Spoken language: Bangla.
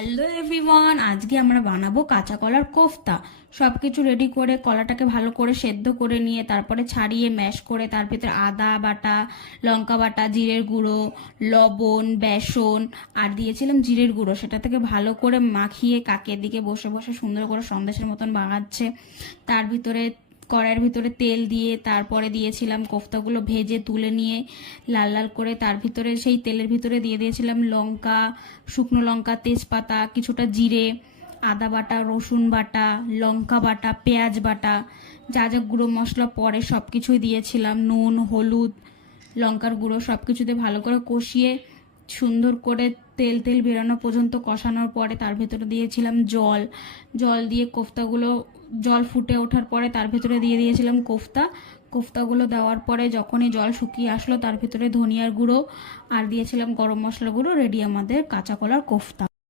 হ্যালো এভরিওয়ান, আজকে আমরা বানাবো কাঁচা কলার কোফতা। সব কিছু রেডি করে কলাটাকে ভালো করে সেদ্ধ করে নিয়ে তারপরে ছাড়িয়ে ম্যাশ করে তার ভিতরে আদা বাটা, লঙ্কা বাটা, জিরের গুঁড়ো, লবণ, বেসন আর দিয়েছিলাম জিরের গুঁড়ো। সেটা থেকে ভালো করে মাখিয়ে কাকের দিকে বসে বসে সুন্দর করে সন্দেশের মতন বানাচ্ছে। তার ভিতরে কড়াইয়ের ভিতরে তেল দিয়ে তারপরে দিয়েছিলাম কোফতাগুলো ভেজে তুলে নিয়ে লাল লাল করে তার ভিতরে সেই তেলের ভিতরে দিয়ে দিয়েছিলাম লঙ্কা, শুকনো লঙ্কা, তেজপাতা, কিছুটা জিরে, আদা বাটা, রসুন বাটা, লঙ্কা বাটা, পেঁয়াজ বাটা, যা যা গুঁড়ো মশলা পরে সব কিছুই দিয়েছিলাম, নুন, হলুদ, লঙ্কার গুঁড়ো সব কিছুতে ভালো করে কষিয়ে সুন্দর করে তেল তেল বেরোনো পর্যন্ত কষানোর পরে তার ভেতরে দিয়েছিলাম জল। জল দিয়ে কোফতাগুলো জল ফুটে ওঠার পরে তার ভেতরে দিয়ে দিয়েছিলাম কোফতাগুলো দেওয়ার পরে যখনই জল শুকিয়ে আসলো তার ভিতরে ধনিয়ার গুঁড়ো আর দিয়েছিলাম গরম মশলা গুঁড়ো। রেডি আমাদের কাঁচা কলার কোফতা।